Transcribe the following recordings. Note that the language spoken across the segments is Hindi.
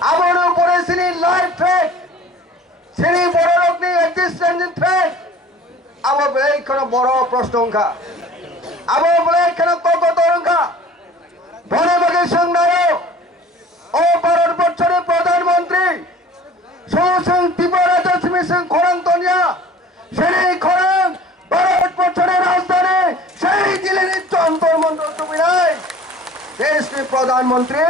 Abono pore sini live threat. Sini borok ni existential threat. Abo beli kono boro prostongka. Abo beli kono koko torongka. Bone bagi sengnayo. O Bharat Borchore Pradhan Mantri. Soseng tiba raja semiseng korang tonya. Sini korang Bharat Borchore Rajdhani. Sini jilini contoh montor tubinai. देश के प्रधानमंत्री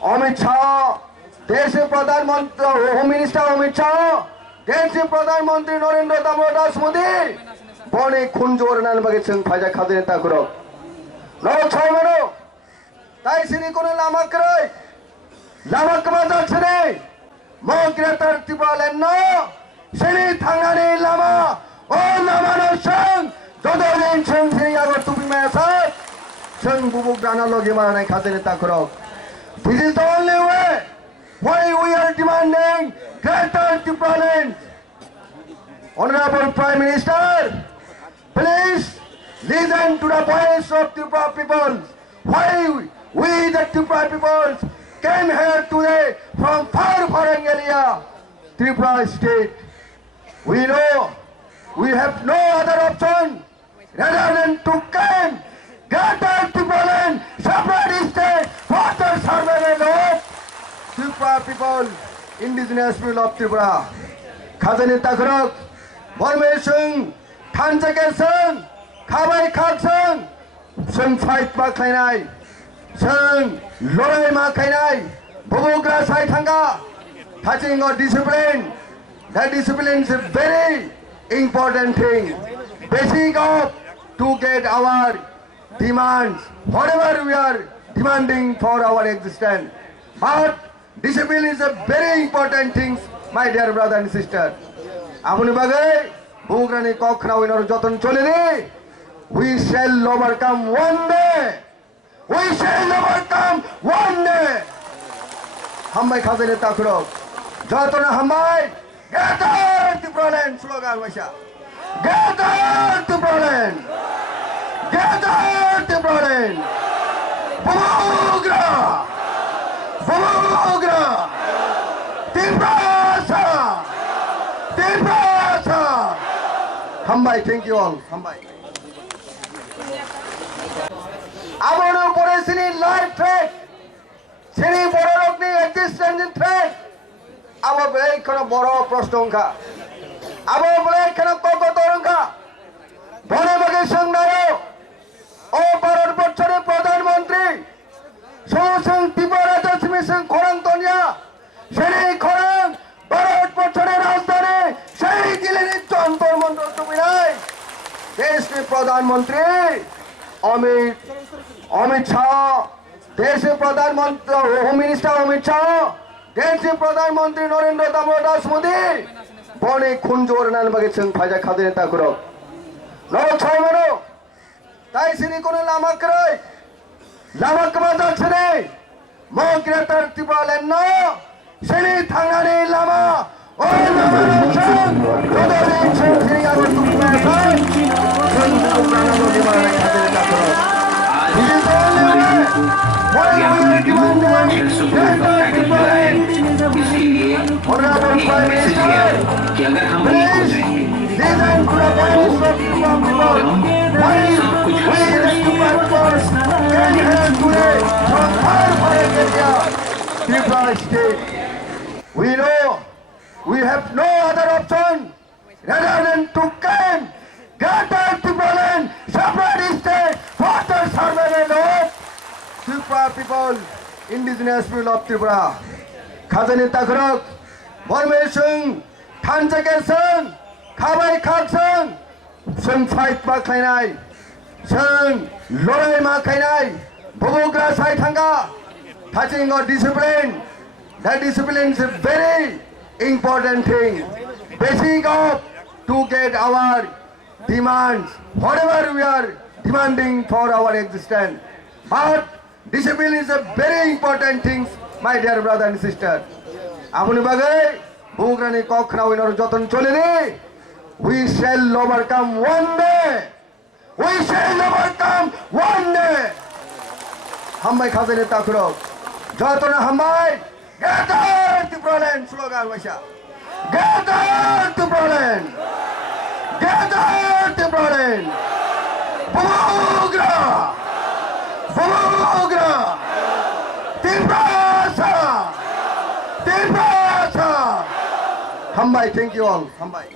अमित शाह, देश के प्रधानमंत्री होम मिनिस्टर अमित शाह, देश के प्रधानमंत्री नरेंद्र दामोदर मोदी बने खुंजोर नान बगे जों फाजा खादे ताकुरो नरो छमनो ताई सिनि कोनो लामा कबाजा छने म ग्रेटर तिब्रालेन न सिनि थांनानै लामा ओ लामानो जों जदोलिन जों सिनि आगो तुबिमासा जों बुबुक दाना लगे मारनाय खादे ताकुरो This is the only way why we are demanding greater Tibraland. Honorable Prime Minister, please listen to the voice of Tripura people. Why we the Tripura people came here today from far area, Tripura state. We know we have no other option rather than to come greater Tibraland, separate state for the survival of Tripura people, indigenous people of Tripura. Khazani Takrok, Borme Sung, Tanjaker Sung, Kabai Kak Sung, Sung Fight Makainai, Sung Lorai Makainai, Bubugra Saitanga, touching our discipline. That discipline is a very important thing. Basic of to get our demands, whatever we are demanding for our existence. But discipline is a very important thing, my dear brother and sister. Amuni bagai, bugrani kokna winner joton cholini. We shall overcome one day. We shall overcome one day. Hambai khazane takro. Jotona hambai. Gather to Poland slogan masha. Gather to Poland. Gather to Poland. Bugra. Bugra. Tibrasa. Tibrasa. Hambai, thank you all. Hambai. Abono pore sini live threat. Sini borok ni existential threat. Abo beli kono boro prostongka. Abo beli kono koko torongka. Bone bagi sengnayo. O Bharat Borchore Pradhan Mantri. Soseng tiba raja semiseng korang tonya. Sini korang Bharat Borchore Rajdhani. Sini jilini contoh montor tubinai. देश के प्रधानमंत्री अमित शाह, देश के प्रधानमंत्री होम मिनिस्टर अमित शाह, देश के प्रधानमंत्री नरेंद्र दामोदर मोदी बने खुंजोर नान बगे जों फाजा खादे ताकुरो नरो छमनो ताई सिनि कोनो लामा कबाजा छने म ग्रेटर तिब्रालेन न सिनि थांनानै लामा ओ लामानो जों जदोलिन जों सिनि आगो तुबिमासा जों बुबुक दाना लगे मारनाय खादे ताकुरो This is the only way why we are demanding greater Tibraland. Honorable Prime Minister, please listen to the voice of Tripura people. Why we the Tripura people came here today from far area, Tripura state. We know we have no other option rather than to come greater Tibraland, separate state for the survival of Tripura people, indigenous people of Tripura. Khazani Takrok, Borme Sung, Tanjaker Sung, Kabai Kak Sung, Sung Fight Makainai, Sung Lorai Makainai, Bubugra Saitanga, touching our discipline. That discipline is a very important thing. Basic of to get our demands, whatever we are demanding for our existence. But discipline is a very important thing, my dear brother and sister. Amuni bagai, bugrani kokna winner joton cholini. We shall overcome one day. We shall overcome one day. Hambai khazane takro. যতনা হামবাই গেদার ত্রিপুরাল্যান্ড স্লোগান বৈশা গেদার ত্রিপুরাল্যান্ড গেদার ত্রিপুরাল্যান্ড বুগ্রা বুগ্রা ত্রিপুরা ত্রিপুরা হামবাই থ্যাংক ইউ অল হামবাই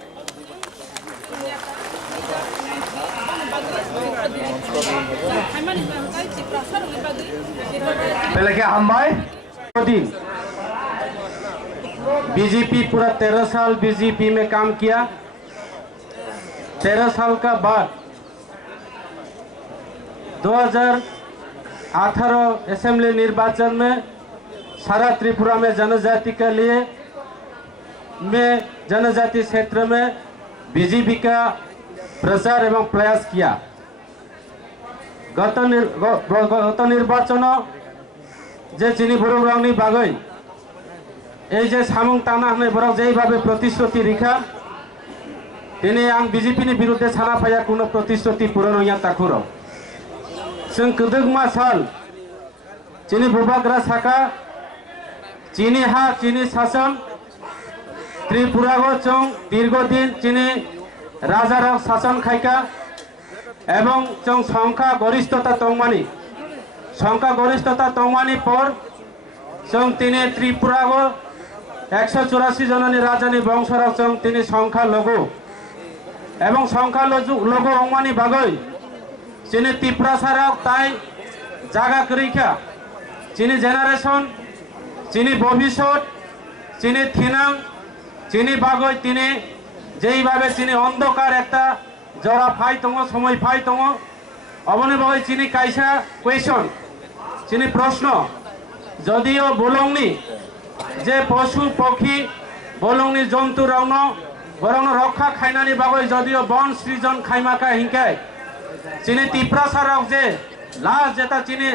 पहले क्या हम भाई दिन बीजेपी पूरा 13 साल बीजेपी में काम किया। 13 साल का बाद 2018 असेंबली निर्वाचन में सारा त्रिपुरा में जनजाति के लिए जनजाति क्षेत्र में बीजेपी का प्रचार एवं प्रयास किया। गत निर्वाचन जे चिनी बरंगरावनि बागै এই যে সামং টানা হনে বরং যেইভাবে প্রতিশ্রুতি রেখা তিনি আং বিজেপিनि বিরুদ্ধে সানা ফায়া কোনো প্রতিশ্রুতি পূরণ হইয়া তাকুর जों কদগমা সাল চিনি বুবাগ্রা শাখা চিনি হা চিনি শাসন ত্রিপুরাগো চং দীর্ঘদিন চিনি রাজার শাসন খাইকা এবং চং সংখ্যা গরিষ্ঠতা তংমানি পর চং তিনি ত্রিপুরাগো 184 জননী রাজানি বংশর চং তিনি সংখ্যা লঘু এবং সংখ্যা লঘু অংমানি বাগৈ চিনি ত্রিপুরা সারাও তাই জায়গা করিখা চিনি জেনারেশন চিনি ভবিষ্যৎ চিনি থিনাং চিনি বাগৈ তিনি যেইভাবে চিনি অন্ধকার একটা জরা ফাই দङ সময় ফাই দङ অবনি বাগৈ চিনি কাইসা কুয়েশন চিনি প্রশ্ন যদিও বলংনি যে পশু পক্ষী বলংনি জন্তু রাউন বরং রক্ষা খাইনানি বাগৈ যদিও বন সৃজন খাইমাকা হিংকায় চিনি ত্রিপুরা সারাও যে লাস্ট যেটা চিনি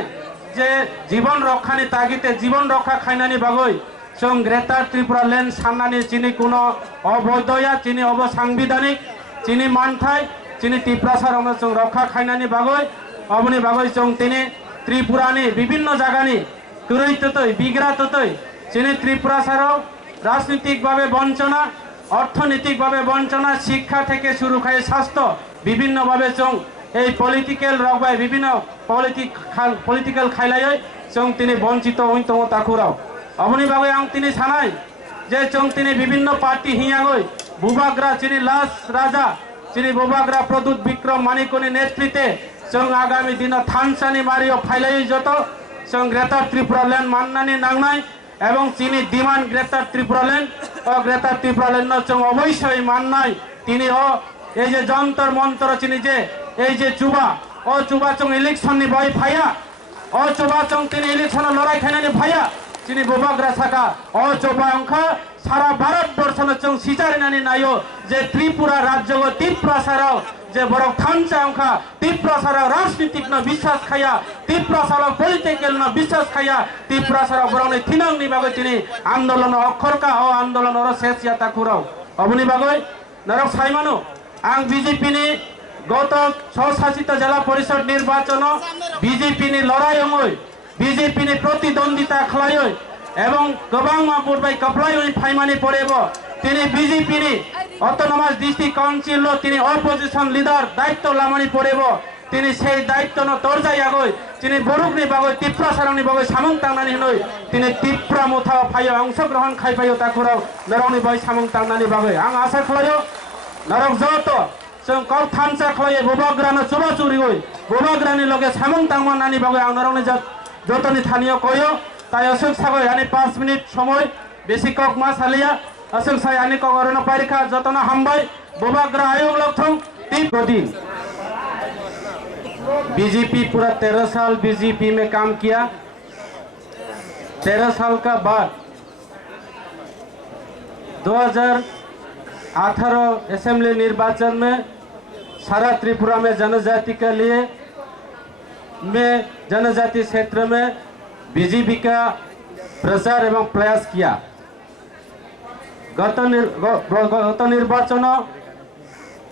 যে জীবন রক্ষানি তাগিতে জীবন রক্ষা খাইনানি বাগৈ চং গ্রেটার ত্রিপুরাল্যান্ড সান্নানি চিনি কোনো অবৈধয়া চিনি অবসাংবিধানিক চিনি মানথাই চিনি ত্রিপুরা সারাও চং রক্ষা খাইনানি বাগৈ অবনি বাগৈ চং তিনি ত্রিপুরানি বিভিন্ন জায়গানি কুরৈততৈ বিগ্রাততৈ চিনি ত্রিপুরা সারাও রাজনৈতিকভাবে বঞ্চনা অর্থনৈতিকভাবে বঞ্চনা শিক্ষা থেকে শুরু করে স্বাস্থ্য বিভিন্নভাবে চং এই পলিটিক্যাল রকবায় বিভিন্ন পলিটিক্যাল খাইলাই চং তিনি বঞ্চিত হইতম তাকুরাও অবনি বাগৈ আং তিনি সানাই যে চং তিনি বিভিন্ন পার্টি হিয়াগৈ বুবাগ্রা চিনি লাস রাজা চিনি বুবাগ্রা প্রদূত বিক্রম মানিকনি নেতৃত্বে চং আগামী দিন থানসানি মারিও ফাইলাই যত চং গ্রেটার ত্রিপুরাল্যান্ড মান্নানি নাংনাই এবং চিনি ডিমান্ড গ্রেটার ত্রিপুরাল্যান্ড ও গ্রেটার ত্রিপুরাল্যান্ড চং অবশ্যই মান্নাই তিনি ও এই যে যন্তর মন্ত্র চিনি যে এই যে চুবা ও চুবা চং ইলেকশন নি বই ফাইয়া ও চুবা চং তিনি ইলেকশন লড়াই খাইনানি ফাইয়া চিনি বুবাগ্রা শাখা ও চুবা অংখা সারা ভারতবর্ষ চং সিচারিনানি নাইও যে ত্রিপুরা রাজ্য ত্রিপুরা সারাও যে বড় থানচা অংখা ত্রিপুরা সারাও রাজনীতিক ন বিশ্বাস খাইয়া ত্রিপুরা সারাও পলিটিক্যাল ন বিশ্বাস খাইয়া ত্রিপুরা সারাও বড় থিনাং নি বাগৈ তিনি আন্দোলন অক্ষরকা ও আন্দোলন শেষ ইয়াতা কুরাও অবনি বাগৈ নরক সাইমানো আং বিজেপি নি গত স্বশাসিত জেলা পরিষদ নির্বাচন বিজেপি নি লড়াই অঙ্গই বিজেপি নি প্রতিদ্বন্দ্বিতা খালাই এবং গোবাং মাপুরবাই কপলাই ফাইমানি পড়েব তিনি বিজেপি নি অটোনমাস ডিস্ট্রিক্ট কাউন্সিল তিনি অপোজিশন লিডার দায়িত্ব লামানি পড়েব তিনি সেই দায়িত্ব ন তরজাই আগৈ তিনি বরুকনি বাগৈ ত্রিপুরা সারাংনি বাগৈ সামং টাংনানি হনৈ তিনি ত্রিপুরা মোথাও ফাইও অংশগ্রহণ খাইফাইও তাকুরাও নরংনি বাই সামং টাংনানি বাগৈ আং আশা খালাইও নরক যত जों कौ थानसा खलाय बुबाग्रानो चुबा चुरि गय बुबाग्रानि लगे सामं तांमानानि बागै आं नरंनि जतनि थानियो कयो ताय असुक सागय आनि 5 मिनिट समय बेसि कक मा सालिया असुक साय आनि कक अरन पारिखा जतना हामबाय बुबाग्रा आयोग लथं तीन दिन बीजेपी पूरा 13 साल बीजेपी में काम किया। 13 साल का बाद 2018 असेंबली निर्वाचन में सारा त्रिपुरा में जनजाति के लिए जनजाति क्षेत्र में बीजेपी का प्रचार एवं प्रयास किया। गत निर्वाचन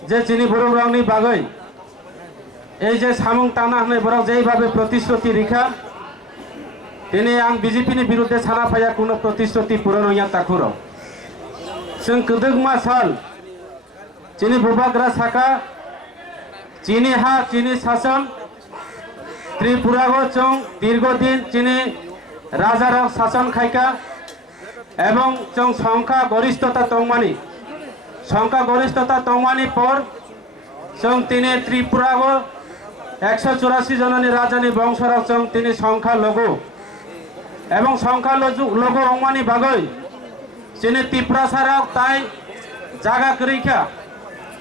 जे चिनी बरंगरावनि बागै এই যে সামং টানা হনে বরং যেইভাবে প্রতিশ্রুতি রেখা তিনি आं बिजेपिनि बिरुद्धে साना फाया কোনো প্রতিশ্রুতি পূরণ হইয়া তাকুর जों কদগমা साल চিনি বুবাগ্রা শাখা চিনি হা চিনি শাসন ত্রিপুরাগো চং দীর্ঘদিন চিনি রাজার শাসন খাইকা এবং চং সংখ্যা গরিষ্ঠতা তংমানি পর চং তিনি ত্রিপুরাগো 184 জননী রাজানী বংশরাও চং তিনি সংখ্যা লঘু এবং সংখ্যা লঘু অংমানি বাগৈ চিনি ত্রিপ্রাসারাও তাই জায়গা করিখা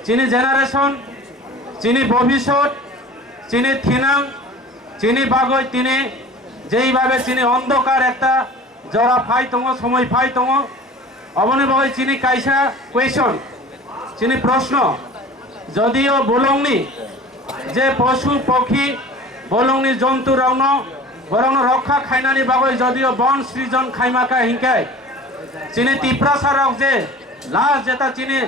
চিনি জেনারেশন চিনি ভবিষ্যৎ চিনি থিনাং চিনি বাগৈ তিনি যেইভাবে চিনি অন্ধকার একটা জরা ফাই দङ সময় ফাই দङ অবনি বাগৈ চিনি কাইসা কুয়েশন চিনি প্রশ্ন যদিও বলংনি যে পশু পক্ষী বলংনি জন্তু রাউন বরং রক্ষা খাইনানি বাগৈ যদিও বন সৃজন খাইমাকা হিংকাই চিনি ত্রিপ্রাসারাও যে লাস্ট যেটা চিনি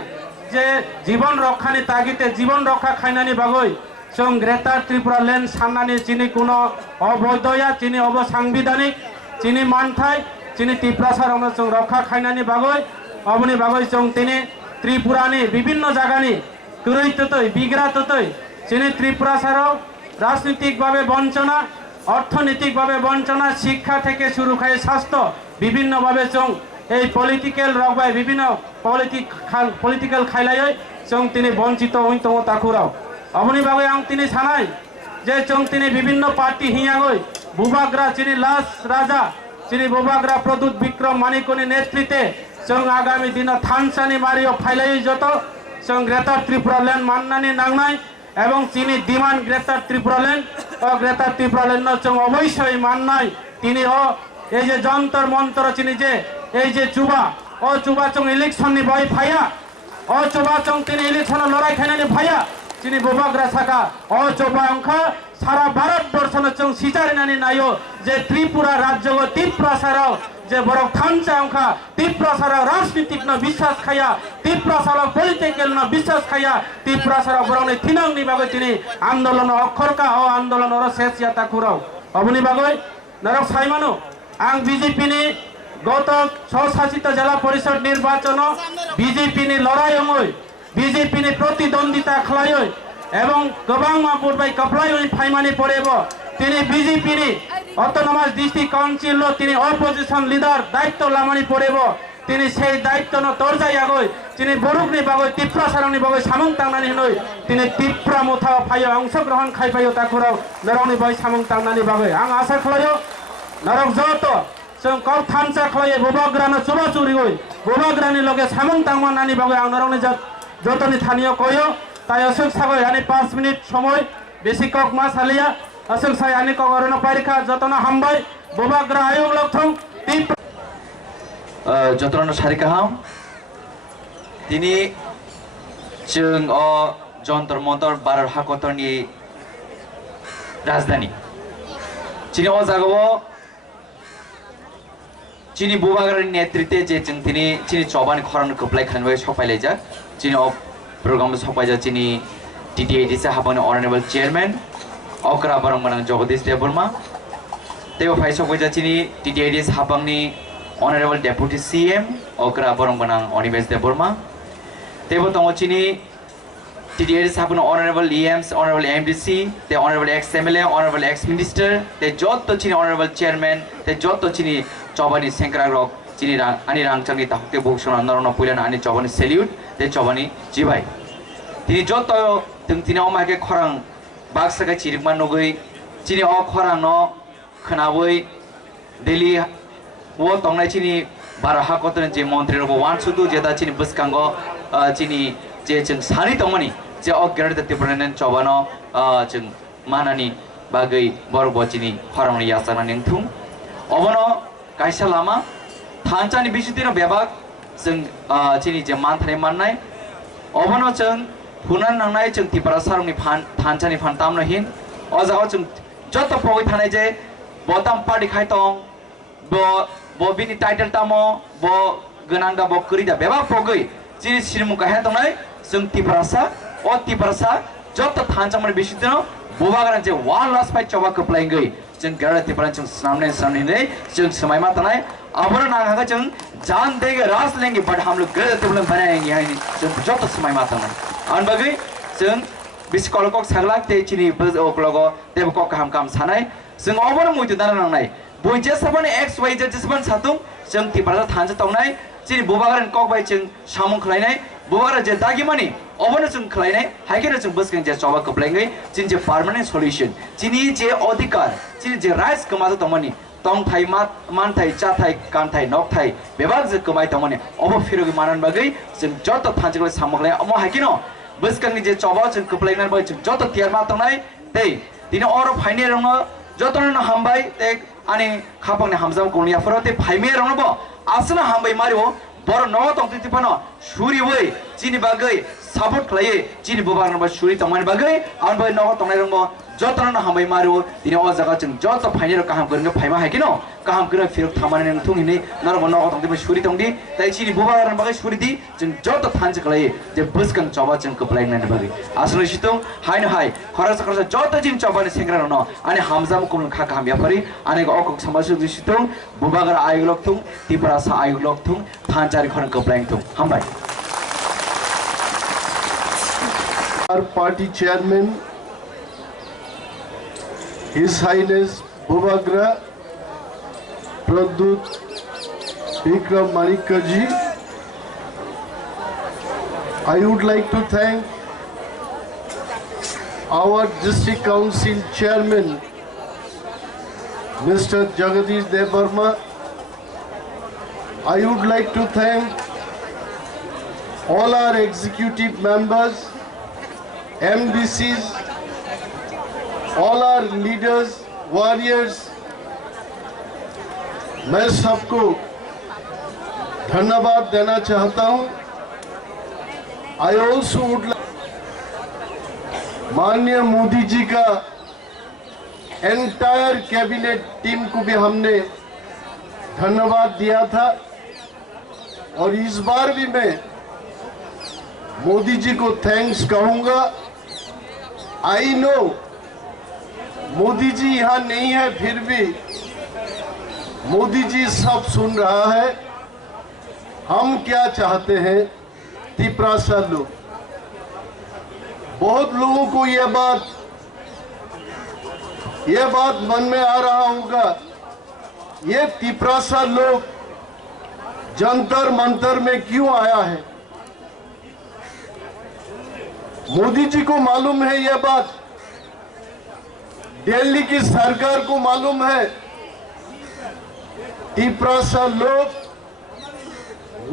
যে জীবন রক্ষানি তাগিতে জীবন রক্ষা খাইনানি বাগৈ চং গ্রেটার ত্রিপুরা ল্যান্ড সামনানি চিনি কোনো অবৈধয়া চিনি অবসাংবিধানিক চিনি মানথাই চিনি ত্রিপ্রাসারাও চং রক্ষা খাইনানি বাগৈ অবনি বাগৈ চং তিনি ত্রিপুরানি বিভিন্ন জায়গানি কুরৈততৈ বিগ্রাততৈ চিনি ত্রিপুরাসারাও রাজনৈতিকভাবে বঞ্চনা অর্থনৈতিকভাবে বঞ্চনা শিক্ষা থেকে শুরু করে স্বাস্থ্য বিভিন্নভাবে চং এই পলিটিক্যাল রগবাই বিভিন্ন পলিটিক্যাল খাইলাই চং তিনি বঞ্চিত হই দङ তাকুরাও অবনি বাগৈ आं তিনি সানাই যে চং তিনি বিভিন্ন পার্টি হিয়াগৈ বুবাগ্রা চিনি লাস রাজা চিনি বুবাগ্রা প্রদূত বিক্রম মানিকনি নেতৃত্বে চং আগামী দিন থানসানি মারিও ফাইলাই যত চং গ্রেটার ত্রিপুরা ল্যান্ড মান্নানি নাংনাই এবং চিনি ডিমান্ড গ্রেটার ত্রিপুরা ল্যান্ড ও গ্রেটার ত্রিপুরা ল্যান্ড চং অবশ্যই মাননাই তিনি ও এই যে যন্তর মন্তর চিনি যে এই যে চুবা ও চুবা চং ইলেকশন নি বই ফাইয়া ও চুবা চং তিনি ইলেকশন লড়াই খাইনানি ফাইয়া চিনি বুবাগ্রা শাখা ও চুবা অংখা সারা ভারতবর্ষ চং সিচারিনানি নাইও যে ত্রিপুরা রাজ্য ত্রিপ্রাসারাও যে বড় থানচা অংখা ত্রিপ্রাসারাও রাজনীতিক ন বিশ্বাস খাইয়া ত্রিপ্রাসারাও পলিটিক্যাল ন বিশ্বাস খাইয়া ত্রিপ্রাসারাও বরং থিনাংনি বাগৈ তিনি আন্দোলন অক্ষরকা ও আন্দোলন শেষ ইয়াতা কুরাও অবনি বাগৈ নরক সাইমানো आं বিজেপিনি গত স্বশাসিত জেলা পরিষদ নির্বাচন বিজেপিনি লড়াই অঙ্গই বিজেপিনি প্রতিদ্বন্দ্বিতা খালাই এবং গোবাং মাপুরবাই কপলাই ফাইমানি পড়েব তিনি বিজেপিনি অটোনমাস ডিস্ট্রিক্ট কাউন্সিল তিনি অপোজিশন লিডার দায়িত্ব লামানি পড়েব তিনি সেই দায়িত্ব ন তরজাই আগৈ তিনি বরুকনি বাগৈ ত্রিপ্রাসারনি বাগৈ সামং তাংনানি নই তিনি ত্রিপুরা মুথা ফাইও অংশগ্রহণ খাইফাইও তাকুরাও নরংনি বাই সামং তাংনানি বাগৈ आं आशा खालायो नरक जत जों कब थानसा खालायो बुबाग्रानो चुबा चुरि गय बुबाग्रानि लगे सामं तांमानानि बागै आं नरकनि जतनि थानियो कयो ताई असुक सागय आनि 5 मिनिट समय बेसि कक मा सालिया असुक साय आनि कगरन पारिखा जतन हामबाय बुबाग्रा आयोग लथं जतन सारिका हाम तिनी जों अ जन्तर मन्तर भारत हाकतनि राजधानी चिनी अ जागाव चिनी बुबाग्रानि नेतृत्वे जे जों तिनी चिनी चबानि खरान खोप्लाय खानबाय सफायलायजा चिनी अ प्रोग्राम सफायजा चिनी टीटीआईडीसी हाबानि ऑनरेबल चेयरमैन अकरा बरंगमाना जगदीश देवबर्मा तेव फाय सफायजा चिनी टीटीआईडीसी हाबांनि ऑनरेबल डेपुटी सीएम अकरा बरंगमाना अनिमेश देवबर्मा तेव दङ चिनी टीटीआईडीसी हाबानि ऑनरेबल EMs ऑनरेबल MDC ते honourable x MLA honourable ex minister ते जत चिनी ऑनरेबल चेयरमैन ते जत चिनी चबानी सेंक्रा रक चिनी आनी रांगचांगनि ताहुते बुकसना नरन पुइलान आनी चबानी सैल्यूट ते चबानी जिबाय तिनी जत तिनी अमाके खरां बाक्साका चिरिकमा नगै चिनी अ खरां न खनाबै दिल्ली वो तंगनाय चिनी भारत हाकतन जे मंत्री रबो वान सुदु जेदा चिनी बसकांगो चिनी जे जों सानि तंगमानि जे अ ग्रेटर त्रिपुरानि चबानो जों मानानि बागै बरबो चिनी खरांनि यासाना नेंथुम अबनो कायसा लामा थानचानि बिसुतिनो बेबाग जों चिनी जे मानथानि माननाय अबनो जों हुनान नांनाय जों त्रिपुरा सारंनि थानचानि फानतामनो हिन अजाव जों जत पगै थानाय जे बताम पार्टी खायतं बो बिनि टाइटल तामो बो गनांगा बो करिदा बेबा पगै चिनी सिरमुका हे तंनाय जों त्रिपुरासा जत थानचामनि बिसुतिनो बुबाग्रान जे वान लास फाइ चबा कप्लायंगै जों गेरा तिपरा जों सामने सामने जों समय मा तनाय अब नागा जों जान देंगे रास लेंगे बट हम लोग गेरा तिपरा बनाएंगे है जों जो तो समय मा तनाय आन बगे जों बिस्कल को सगला ते चिनी बज ओकलगो देब को काम सानाय जों अबर मुइतो दाना नांनाय बयजे सबने एक्स वाइ जेड जेसेबां सातुं जों तिपरा थांजे तंनाय चिनी बुबागारन कक बाय जों सामुं खलायनाय बुबागार जे दागिमानि अबनो जों खलायनाय हाइकेर जों बसगोन जे जबा कप्लायङै चिन जे परमानेंट सल्यूशन चिनी जे अधिकार चिनी जे राइट्स कमाजो तमनि तंग थाइ मान थाइ चा थाइ कान थाइ नक थाइ बेबाग जे कमाय तमनि अब फिरोगि मानन बागै जों जत थांजेगले सामखलाय अम हाइकिनो बसगोन जे जबा जों कप्लायनाय बाय जों जत तियार मा तंनाय तै दिनो अर फाइने रंग जतन हामबाय ते आनि खापंने हामजाम कोनिया फरो ते फाइमे रंग ब आसना हामबाय मारियो बर नव तंति तिपनो सुरि वै चिनि बागै सापोर्ट खलाये चिनि बुबाग नबा सुरि तमन बागै आन बाय नव तंनाय रंग जतन हामबाय मारियो दिनो अ जगा जों जत फाइने काम करनो फाइमा हाइकिनो काम करनो फिर थामाने नों थुंगिनि नरब नव तंति सुरि तंदि तै चिनि बुबाग बागै सुरि दि जों जत थांजे खलाये जे बसकन चबा जों कप्लायनाय बागै आसनो सितो हाइन हाय खरस खरस जत जिन चबानि सेंग्रा न आनि हामजाम कुम खा काम याफरि आनि अक समाज सितो बुबाग आइगलक थुं तिपरा सा आइगलक थुं थांचारि खरन कप्लायङ थुं हामबाय Our party chairman, His Highness Bubagra Pradut Vikram Marikaji. I would like to thank our District Council Chairman, Mr. Jagadish Devarma. I would like to thank all our executive members, MDCs, all our leaders, warriors. मैं सबको धन्यवाद देना चाहता हूं। I also would माननीय मोदी जी का एंटायर कैबिनेट टीम को भी हमने धन्यवाद दिया था और इस बार भी मैं मोदी जी को थैंक्स कहूंगा। आई नो मोदी जी यहाँ नहीं है, फिर भी मोदी जी सब सुन रहा है। हम क्या चाहते हैं तिपरासा लोग, बहुत लोगों को यह बात मन में आ रहा होगा, ये तिपरासा लोग जंतर मंतर में क्यों आया है। मोदी जी को मालूम है यह बात, दिल्ली की सरकार को मालूम है। तिपरासा लोग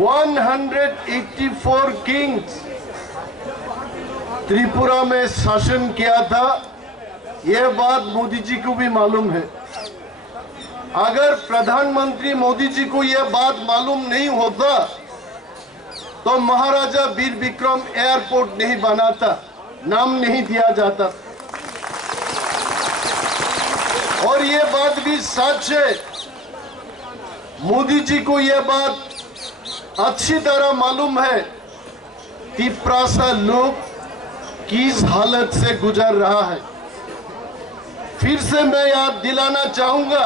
184 किंग्स त्रिपुरा में शासन किया था, यह बात मोदी जी को भी मालूम है। अगर प्रधानमंत्री मोदी जी को यह बात मालूम नहीं होता तो महाराजा वीर विक्रम एयरपोर्ट नहीं बनाता, नाम नहीं दिया जाता। और ये बात भी सच है, मोदी जी को यह बात अच्छी तरह मालूम है तिपरासा लोग किस हालत से गुजर रहा है। फिर से मैं याद दिलाना चाहूंगा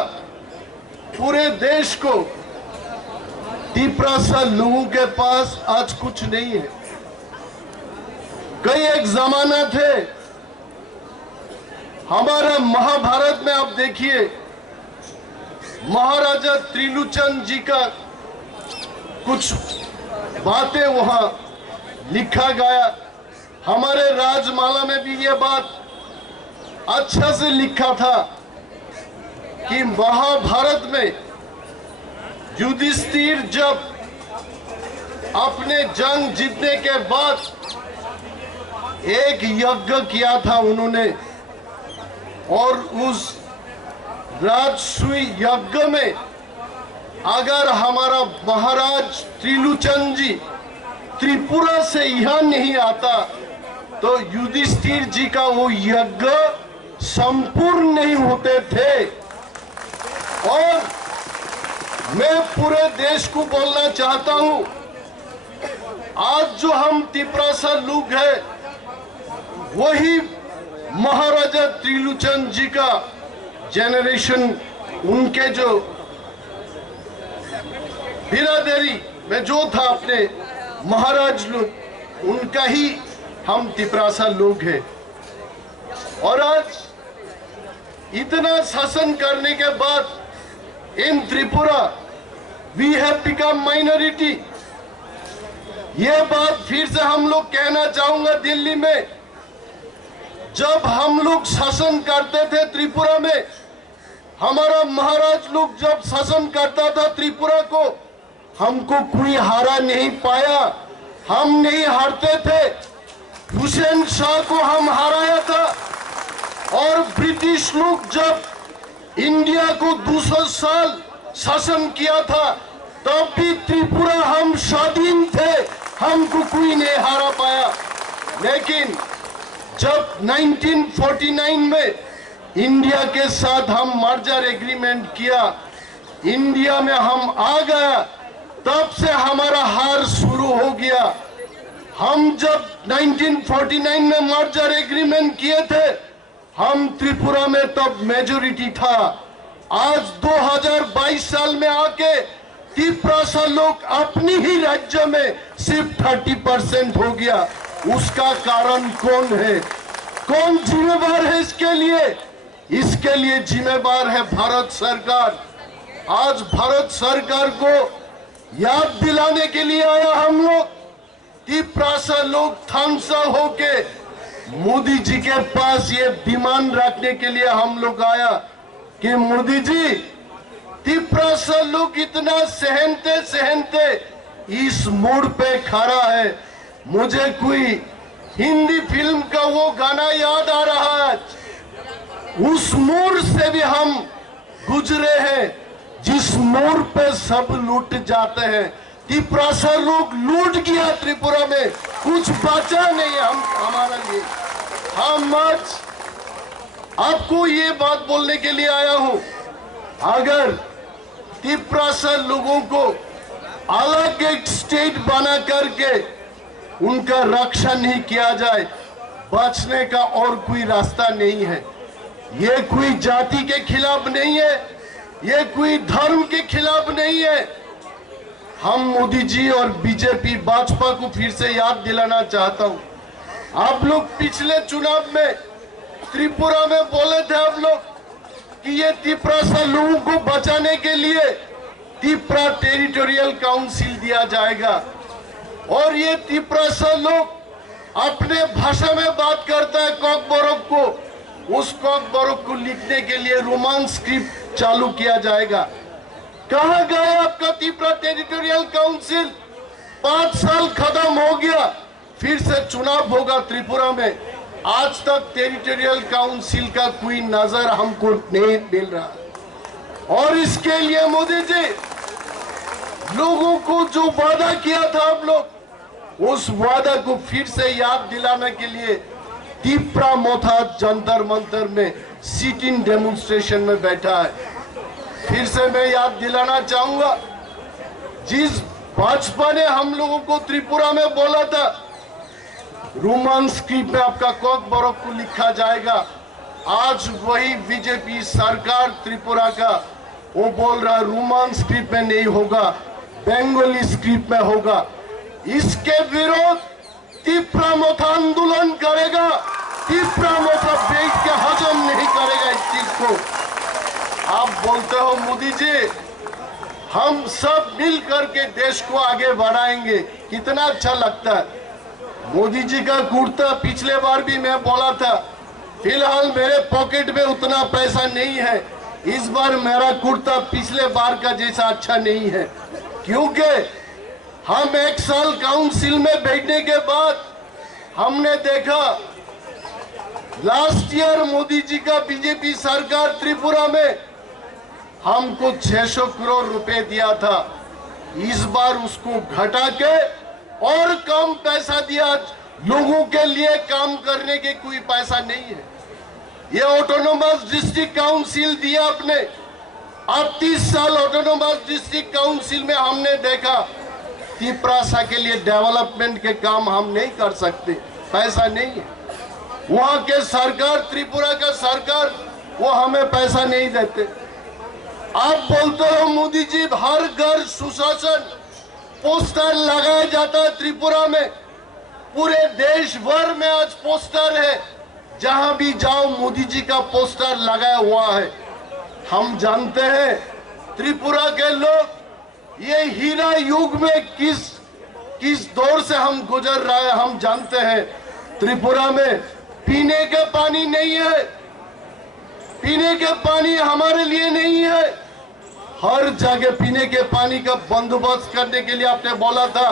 पूरे देश को, तिपरासा लोगों के पास आज कुछ नहीं है। कई एक जमाना थे, हमारा महाभारत में आप देखिए महाराजा त्रिलोचन जी का कुछ बातें वहां लिखा गया। हमारे राजमाला में भी यह बात अच्छा से लिखा था कि महाभारत में युधिष्ठिर जब अपने जंग जीतने के बाद एक यज्ञ किया था उन्होंने, और उस राजसूय यज्ञ में अगर हमारा महाराज त्रिलोचन जी त्रिपुरा से यहाँ नहीं आता तो युधिष्ठिर जी का वो यज्ञ संपूर्ण नहीं होते थे। और मैं पूरे देश को बोलना चाहता हूं, आज जो हम तिपरासा लोग हैं वही महाराजा त्रिलोचन जी का जनरेशन उनके जो बिरादरी में जो था अपने महाराज लोग, उनका ही हम तिपरासा लोग हैं। और आज इतना शासन करने के बाद in Tripura we have become minority. ये बात फिर से हम लोग कहना चाहूंगा। दिल्ली में जब हम लोग शासन करते थे त्रिपुरा में, हमारा महाराज लोग जब शासन करता था त्रिपुरा को, हमको कोई हारा नहीं पाया, हम नहीं हारते थे। हुसैन शाह को हम हराया था। और ब्रिटिश लोग जब इंडिया को 200 साल शासन किया था, तब भी त्रिपुरा हम स्वाधीन थे, हमको कोई नहीं हारा पाया। लेकिन जब 1949 में इंडिया के साथ हम मर्जर एग्रीमेंट किया, इंडिया में हम आ गया, तब से हमारा हार शुरू हो गया। हम जब 1949 में मर्जर एग्रीमेंट किए थे, हम त्रिपुरा में तब मेजॉरिटी था। आज 2022 साल में आके त्रिपुरा लोग अपनी ही राज्य में सिर्फ 30% हो गया। उसका कारण कौन है? कौन जिम्मेवार है इसके लिए? इसके लिए जिम्मेवार है भारत सरकार। आज भारत सरकार को याद दिलाने के लिए आया हम लोग। त्रिपुरा लोग थानसा होके मोदी जी के पास ये डिमांड रखने के लिए हम लोग आया कि मोदी जी, त्रिपुरा लोग इतना सहनते सहनते इस मोड़ पे खड़ा है। मुझे कोई हिंदी फिल्म का वो गाना याद आ रहा है, उस मोड़ से भी हम गुजरे हैं जिस मोड़ पे सब लूट जाते हैं। त्रिपुरा लोग लूट गया, त्रिपुरा में कुछ बचा नहीं हम हमारा लिए। हम आज आपको ये बात बोलने के लिए आया हूं, अगर त्रिपुरा लोगों को अलग एक स्टेट बना करके उनका रक्षा नहीं किया जाए, बचने का और कोई रास्ता नहीं है। ये कोई जाति के खिलाफ नहीं है, ये कोई धर्म के खिलाफ नहीं है। हम मोदी जी और बीजेपी भाजपा को फिर से याद दिलाना चाहता हूं। आप लोग पिछले चुनाव में त्रिपुरा में बोले थे आप लोग कि ये त्रिपुरा लोगों को बचाने के लिए त्रिपुरा टेरिटोरियल काउंसिल दिया जाएगा। और ये त्रिपुरा लोग अपने भाषा में बात करता है कॉकबोरोक को, उस कॉकबोरोक को लिखने के लिए रोमान स्क्रिप्ट चालू किया जाएगा। कहां गया आपका त्रिपुरा टेरिटोरियल काउंसिल? 5 साल खत्म हो गया, फिर से चुनाव होगा त्रिपुरा में, आज तक टेरिटोरियल काउंसिल का कोई नजर हमको नहीं मिल रहा। और इसके लिए मोदी जी, लोगों को जो वादा किया था आप लोग, उस वादा को फिर से याद दिलाने के लिए त्रिपुरा मोथा जंतर मंतर में सिटिंग डेमोन्स्ट्रेशन में बैठा है। फिर से मैं याद दिलाना चाहूंगा, जिस भाजपा ने हम लोगों को त्रिपुरा में बोला था रोमान स्क्रिप्ट में आपका कॉकबोरोक को लिखा जाएगा, आज वही बीजेपी सरकार त्रिपुरा का वो बोल रहा है रोमान स्क्रिप्ट में नहीं होगा, बंगाली स्क्रिप्ट में होगा। इसके विरोध त्रिपुरा मोथा आंदोलन करेगा। त्रिपुरा मोथा बैठ के हजम नहीं करेगा इस चीज को। आप बोलते हो मोदी जी हम सब मिल करके देश को आगे बढ़ाएंगे, कितना अच्छा लगता है। मोदी जी का कुर्ता पिछले बार भी मैं बोला था, फिलहाल मेरे पॉकेट में उतना पैसा नहीं है, इस बार मेरा कुर्ता पिछले बार का जैसा अच्छा नहीं है, क्योंकि हम 1 साल काउंसिल में बैठने के बाद हमने देखा लास्ट ईयर मोदी जी का बीजेपी सरकार त्रिपुरा में हमको 600 करोड़ रुपए दिया था, इस बार उसको घटा के और कम पैसा दिया। लोगों के लिए काम करने के कोई पैसा नहीं है। ये ऑटोनोमस डिस्ट्रिक्ट काउंसिल दिया आपने, अब 30 साल ऑटोनोमस डिस्ट्रिक्ट काउंसिल में हमने देखा त्रिपुरा के लिए डेवलपमेंट के काम हम नहीं कर सकते, पैसा नहीं है। वहां के सरकार, त्रिपुरा का सरकार वो हमें पैसा नहीं देते। आप बोलते हो मोदी जी हर घर सुशासन पोस्टर लगाया जाता है त्रिपुरा में, पूरे देश भर में आज पोस्टर है, जहां भी जाओ मोदी जी का पोस्टर लगाया हुआ है। हम जानते हैं त्रिपुरा के लोग ये हीरा युग में किस दौर से हम गुजर रहे हैं। हम जानते हैं त्रिपुरा में पीने का पानी नहीं है, पीने के पानी हमारे लिए नहीं है। हर जगह पीने के पानी का बंदोबस्त करने के लिए आपने बोला था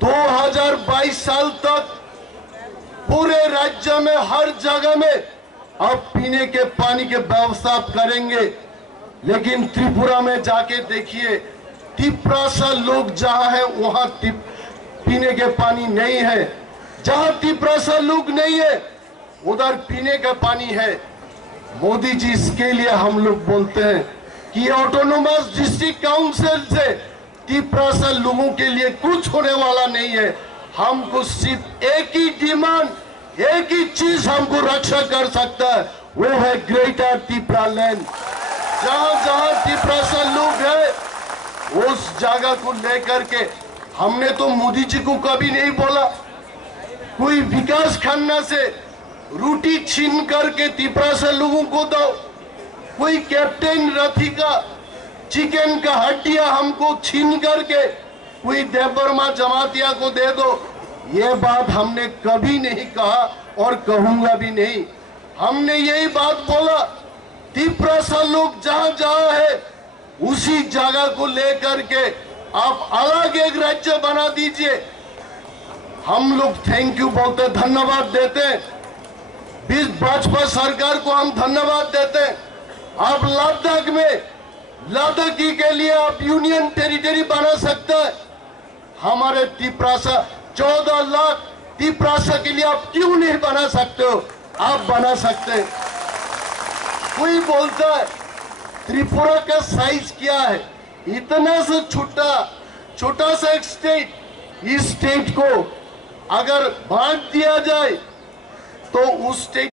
2022 साल तक पूरे राज्य में हर जगह में अब पीने के पानी के व्यवस्था करेंगे। लेकिन त्रिपुरा में जाके देखिए, तिपरासा लोग जहां है वहां पीने के पानी नहीं है। जहां तिपरासा लोग नहीं है उधर पीने का पानी है। मोदी जी इसके लिए हम लोग बोलते हैं कि ऑटोनोमस डिस्ट्रिक्ट काउंसिल से तिपरासा लोगों के लिए कुछ होने वाला नहीं है। हमको सिर्फ एक ही डिमांड, एक ही चीज हमको रक्षा कर सकता है, वो है ग्रेटर तिपरा लैंड। जहां जहां तिपरासा लोग है उस जगह को लेकर के हमने तो मोदी जी को कभी नहीं बोला कोई विकास खन्ना से रोटी छीन करके तिपरासा लोगों को दो, कोई कैप्टन रथी का चिकन का हड्डियां हमको छीन करके कोई देवबर्मा जमातिया को दे दो। ये बात हमने कभी नहीं कहा और कहूंगा भी नहीं। हमने यही बात बोला तिपरासा लोग जहां जहां है उसी जगह को लेकर के आप अलग एक राज्य बना दीजिए। हम लोग थैंक यू बोलते, धन्यवाद देते, भाजपा सरकार को हम धन्यवाद देते हैं। आप लद्दाख में लद्दाखी के लिए आप यूनियन टेरिटरी बना सकते हैं। हमारे तिपरासा 14 लाख तिपरासा के लिए आप क्यों नहीं बना सकते हो? आप बना सकते हैं। कोई बोलता है त्रिपुरा का साइज क्या है, इतना सा छोटा सा एक स्टेट, इस स्टेट को अगर बांट दिया जाए तो उस स्टेट